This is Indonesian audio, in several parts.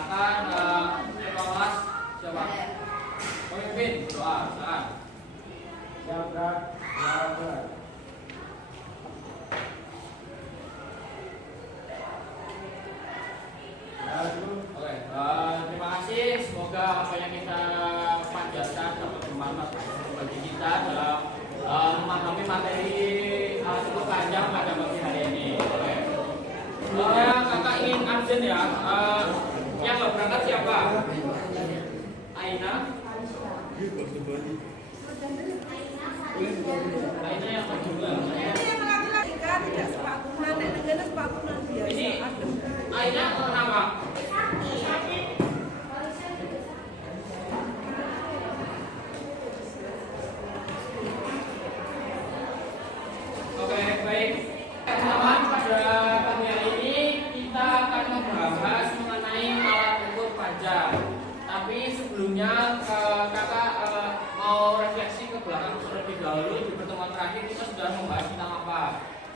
silakan ketua kelas siapa? Pemimpin doa, silakan. Siap. Oke, terima kasih. Semoga apa yang kita panjatkan dapat bermanfaat bagi kita dalam memahami materi cukup panjang pada pagi hari ini. Oke. Sebelumnya kakak ingin absen ya. Yang nggak berangkat siapa? Aina. Aina yang kedua. Tidak sepakunan, negara sepakunan biasa. Ini Aina kenapa? Oke, baik. Teman-teman, pada pagi hari ini kita akan membahas mengenai alat ukur pajak. Tapi sebelumnya kakak mau refleksi ke belakang terlebih dahulu. Di pertemuan terakhir kita sudah membahas tentang apa?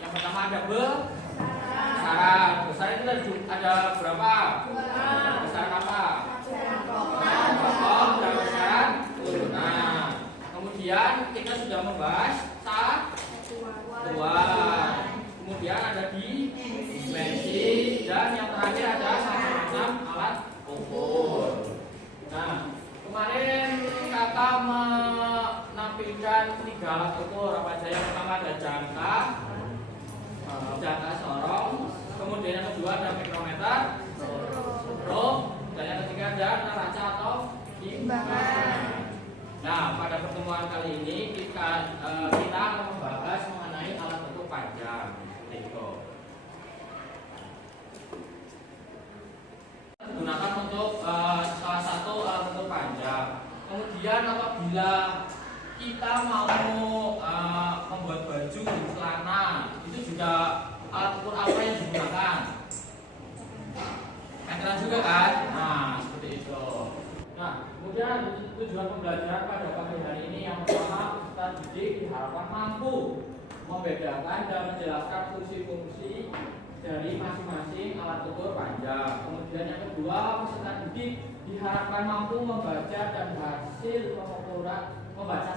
Yang pertama ada besaran. Besaran itu ada berapa? Besaran apa? Pokok dan besaran turunan. Kemudian kita sudah membahas satuan. Kemudian ada dimensi dan yang terakhir ada macam alat ukur. Nah, kemarin kakak menampilkan 3 alat ukur apa aja. Yang pertama ada jangka sorong, kemudian yang kedua ada mikrometer, stroke, dan yang ketiga ada neraca atau timbangan. Nah, pada pertemuan kali ini kita akan membahas mengenai alat ukur pajak. Digunakan untuk salah satu alat ukur pajak. Kemudian apabila kita mau membuat baju, celana, itu juga alat ukur apa yang digunakan? Meteran juga kan? Nah, seperti itu. Nah, kemudian tujuan pembelajaran pada pagi hari ini yang pertama, peserta didik diharapkan mampu membedakan dan menjelaskan fungsi-fungsi dari masing-masing alat ukur pajak. Kemudian yang kedua, peserta didik diharapkan mampu membaca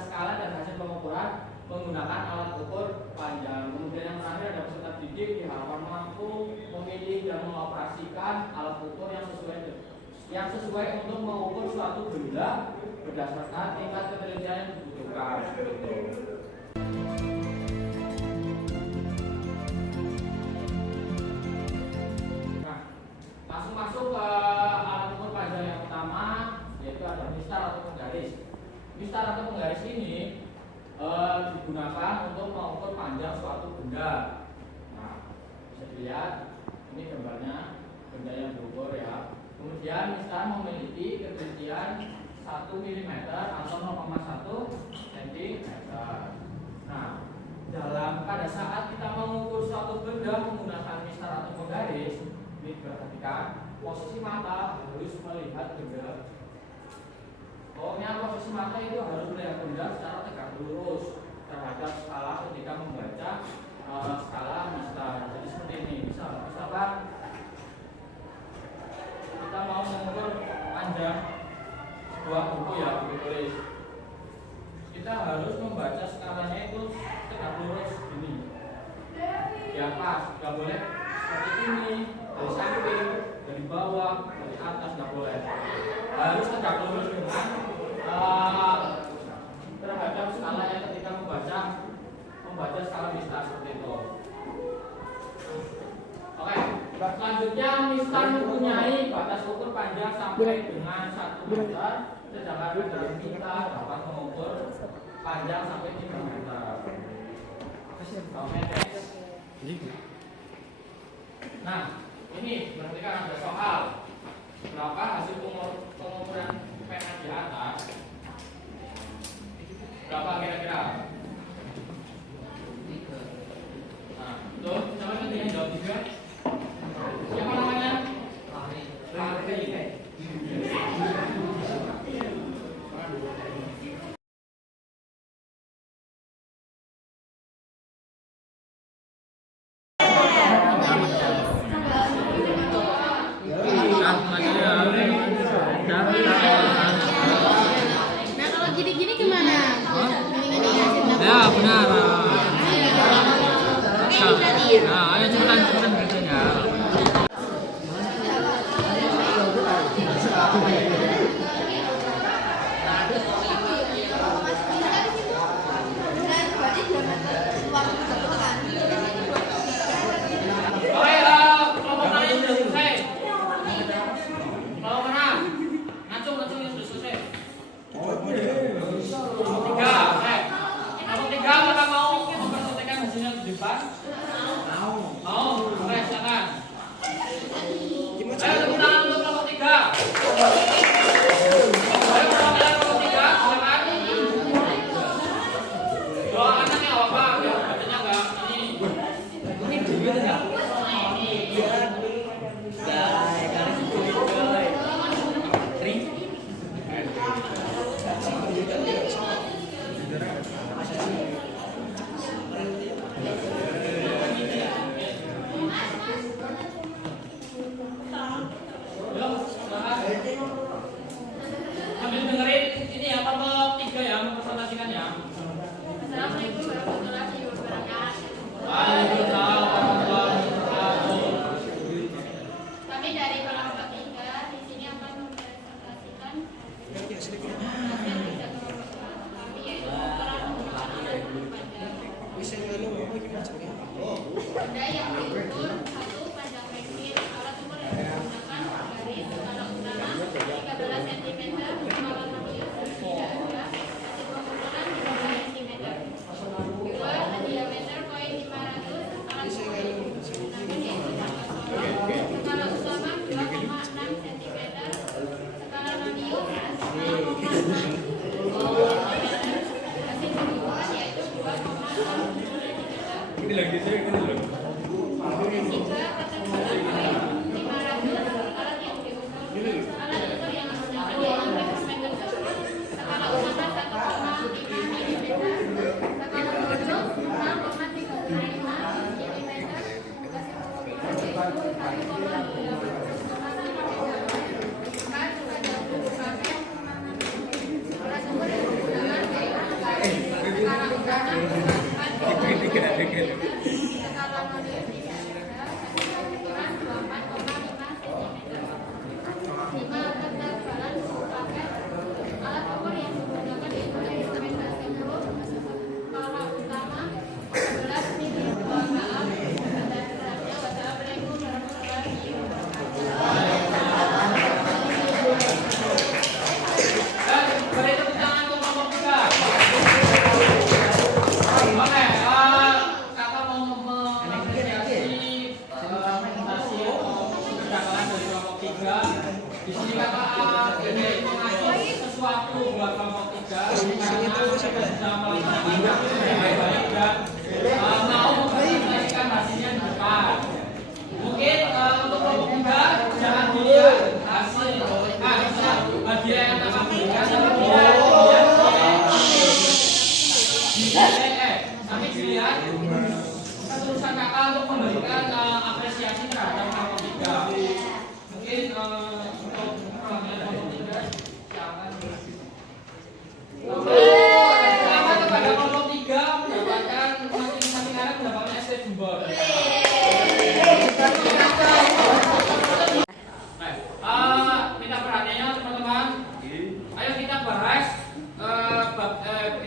skala dan hasil pengukuran menggunakan alat ukur panjang. Kemudian yang terakhir ada peserta didik diharapkan mampu memilih dan mengoperasikan alat ukur yang sesuai untuk mengukur suatu benda berdasarkan tingkat ketelitian yang dibutuhkan. Nah, langsung masuk ke alat ukur panjang yang pertama, yaitu ada mistar atau penggaris. Mistar atau penggaris ini digunakan untuk mengukur panjang suatu benda. Nah, bisa dilihat ini gambarnya, benda yang berukur ya. Kemudian mistar memiliki ketelitian 1 mm atau 0,1 cm. Nah, pada saat kita mengukur suatu benda menggunakan mistar atau penggaris, ini perhatikan posisi mata harus melihat benda. Pokoknya posisi mata itu harus melihat benda secara tegak lurus terhadap skala ketika membaca skala mistar. Jadi seperti ini, misalkan kita mau mengukur panjang sebuah buku ya, buku tulis. Kita harus membaca skalanya itu tegak lurus ini. Ya pas, nggak boleh seperti ini, dari samping, dari bawah, dari atas nggak boleh. Harus tegak lurus dengan terhadap skala yang ketika membaca skala mistar seperti itu. Oke, selanjutnya mistar mempunyai batas ukur panjang sampai dengan 1 meter, sedangkan meteran kita dapat mengukur panjang sampai 3 meter. Oke, nah, ini berarti kan ada soal berapa hasil pengukuran pena di atas. Berapa kira-kira? Nah, itu siapa yang jawab juga? Siapa namanya? Fahri. Nah, kelompok 3. Di sini kakak jadi mengatur sesuatu buat kelompok 3 karena sudah melaksanakan dengan baik dan mau mempresentasikan hasilnya di depan. Mungkin untuk kelompok 3 jangan dilihat hasil hadiah yang kakak berikan, tapi dilihat ketulusan kakak untuk memberikan apresiasi terhadap kelompok 3. Mungkin untuk kelompok 3 jangan selamat kepada kelompok 3 mendapatkan masing-masing anak mendapatkan ST Jumbo. Minta perhatiannya teman-teman. Ayo kita bahas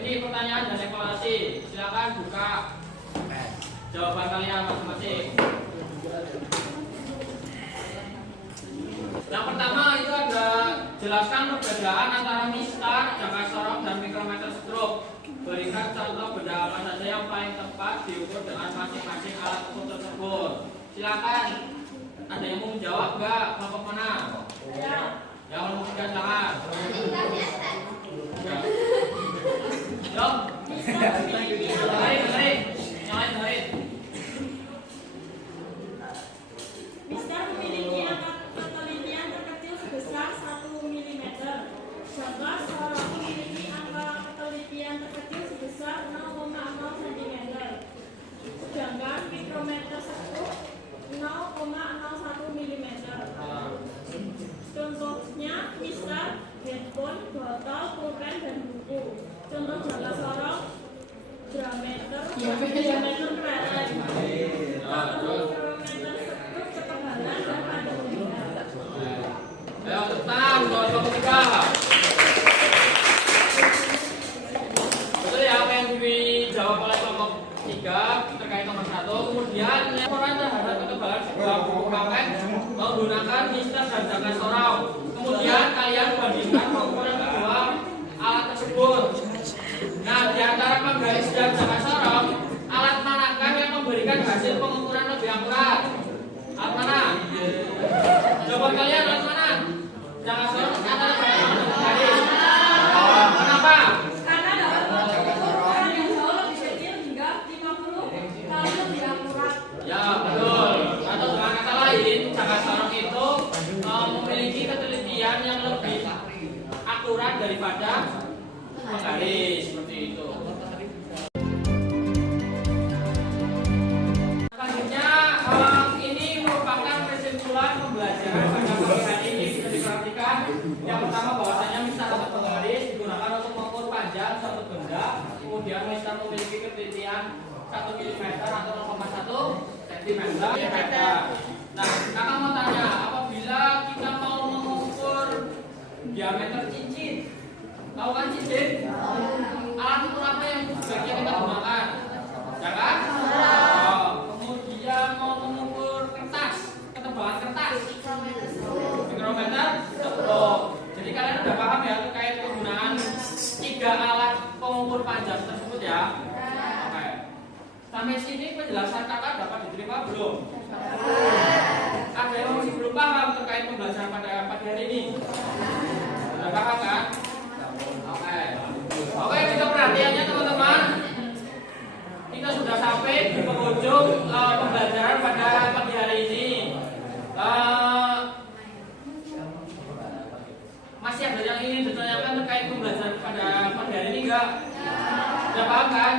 ini pertanyaan dan evaluasi. Silakan buka jawaban kalian masing-masing. Yang pertama itu ada jelaskan perbedaan antara mistar, jangka sorong, dan mikrometer stroke. Berikan contoh benda apa saja yang paling tepat diukur dengan masing-masing alat ukur tersebut. Silakan. Ada yang mau menjawab nggak? Kelompok mana? Yang nomor 3 jangan. Yuk. Dengerin. Mistar memiliki angka ketelitian terkecil sebesar 1 mm. Jangka sorong memiliki angka ketelitian terkecil sebesar 0,0 cm. Sedangkan mikrometer stroke 0,01 mm. Contohnya mistar, handphone, botol, pulpen, dan buku. Contoh jangka sorong diameter kelereng. Contoh mikrometer stroke ketebalan dan pada benda. Ayo tenang, kelompok 3. Betul ya apa yang dijawab oleh kelompok 3 terkait nomor 1. Kemudian laporan terhadap ketebalan sebuah buku paket menggunakan mistar dan jangka sorong. Kemudian kalian bandingkan pengukuran kedua alat tersebut. Nah, di antara penggaris dan jangka sorong, alat manakah yang memberikan hasil pengukuran lebih akurat? Alat mana? Jawaban kalian alat mana? Jangka sorong antara penggaris. Kenapa? Karena dapat mengukur ukuran yang jauh lebih kecil hingga 50 kali lebih akurat. Ya, betul. Atau dengan kata lain, jangka sorong itu memiliki ketelitian yang lebih akurat daripada penggaris, seperti itu. Selanjutnya, ini merupakan kesimpulan pembelajaran pada pagi hari ini. Bisa diperhatikan. Yang pertama bahwasanya mistar atau penggaris digunakan untuk mengukur panjang suatu benda. Kemudian mistar memiliki ketelitian 1 mm atau 0,1 cm. Nah, kakak mau tanya, apabila kita mau mengukur diameter cincin, tahu kan cincin? Alat ukur apa yang sebaiknya kita gunakan? Ya kan? Kemudian mau mengukur kertas, ketebalan kertas, mikrometer stroke. Jadi kalian udah paham ya terkait penggunaan 3 alat pengukur panjang tersebut ya? Oke. Sampai sini penjelasan kakak dapat diterima belum? Ada yang masih belum paham terkait pembelajaran pada pagi hari ini? Sudah paham kan? Oke, kita perhatiannya teman-teman. Kita sudah sampai di penghujung pembelajaran pada pagi hari ini. Masih ada yang ingin ditanyakan terkait pembelajaran pada pagi hari ini enggak? Sudah paham kan?